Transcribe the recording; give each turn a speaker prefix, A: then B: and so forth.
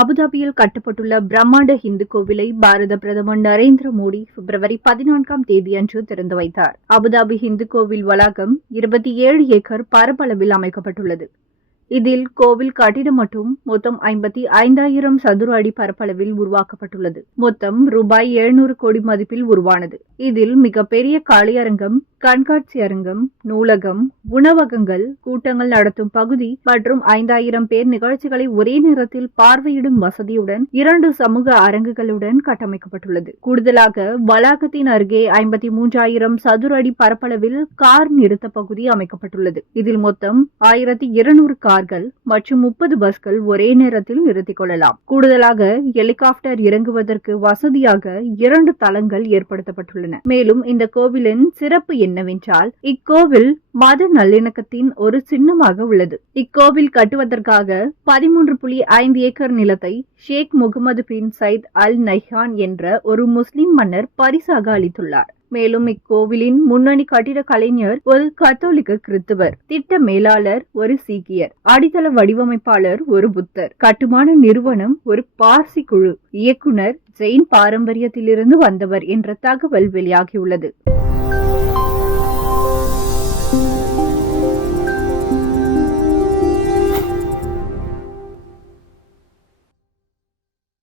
A: அபுதாபியில் கட்டப்பட்டுள்ள பிரம்மாண்ட இந்து கோவிலை பாரத பிரதமர் நரேந்திர மோடி பிப்ரவரி பதினான்காம் தேதியன்று திறந்து வைத்தார். அபுதாபி இந்து கோவில் வளாகம் இருபத்தி ஏழு ஏக்கர் பரப்பளவில் அமைக்கப்பட்டுள்ளது. இதில் கோவில் கட்டிடம் மட்டும் மொத்தம் ஐம்பத்தி ஐந்தாயிரம் சதுர அடி பரப்பளவில் உருவாக்கப்பட்டுள்ளது. மொத்தம் ரூபாய் எழுநூறு கோடி மதிப்பில் உருவானது. இதில் மிகப்பெரிய காளியரங்கம் கண்காட்சி அரங்கம் நூலகம் உணவகங்கள் கூட்டங்கள் நடத்தும் பகுதி மற்றும் ஐந்தாயிரம் பேர் நிகழ்ச்சிகளை ஒரே நேரத்தில் பார்வையிடும் வசதியுடன் இரண்டு சமூக அரங்குகளுடன் கட்டமைக்கப்பட்டுள்ளது. கூடுதலாக வளாகத்தின் அருகே ஐம்பத்தி மூன்றாயிரம் சதுர அடி பரப்பளவில் கார் நிறுத்த பகுதி அமைக்கப்பட்டுள்ளது. இதில் மொத்தம் ஆயிரத்தி இருநூறு கார்கள் மற்றும் முப்பது பஸ்கள் ஒரே நேரத்தில் நிறுத்திக் கொள்ளலாம். கூடுதலாக ஹெலிகாப்டர் இறங்குவதற்கு வசதியாக இரண்டு தளங்கள் ஏற்படுத்தப்பட்டுள்ளன. மேலும் இந்த கோவிலின் சிறப்பு என்னவென்றால் இக்கோவில் மத நல்லிணக்கத்தின் ஒரு சின்னமாக உள்ளது. இக்கோவில் கட்டுவதற்காக பதிமூன்று புள்ளி ஐந்து ஏக்கர் நிலத்தை ஷேக் முகமது பின் சயித் அல் நைஹான் என்ற ஒரு முஸ்லிம் மன்னர் பரிசாக அளித்துள்ளார். மேலும் இக்கோவிலின் முன்னணி கட்டிட கலைஞர் ஒரு கத்தோலிக்க கிறித்துவர் திட்ட மேலாளர் ஒரு சீக்கியர் அடித்தள வடிவமைப்பாளர் ஒரு புத்தர் கட்டுமான நிறுவனம் ஒரு பார்சி குழு இயக்குனர் ஜெயின் பாரம்பரியத்திலிருந்து வந்தவர் என்ற தகவல் வெளியாகியுள்ளது.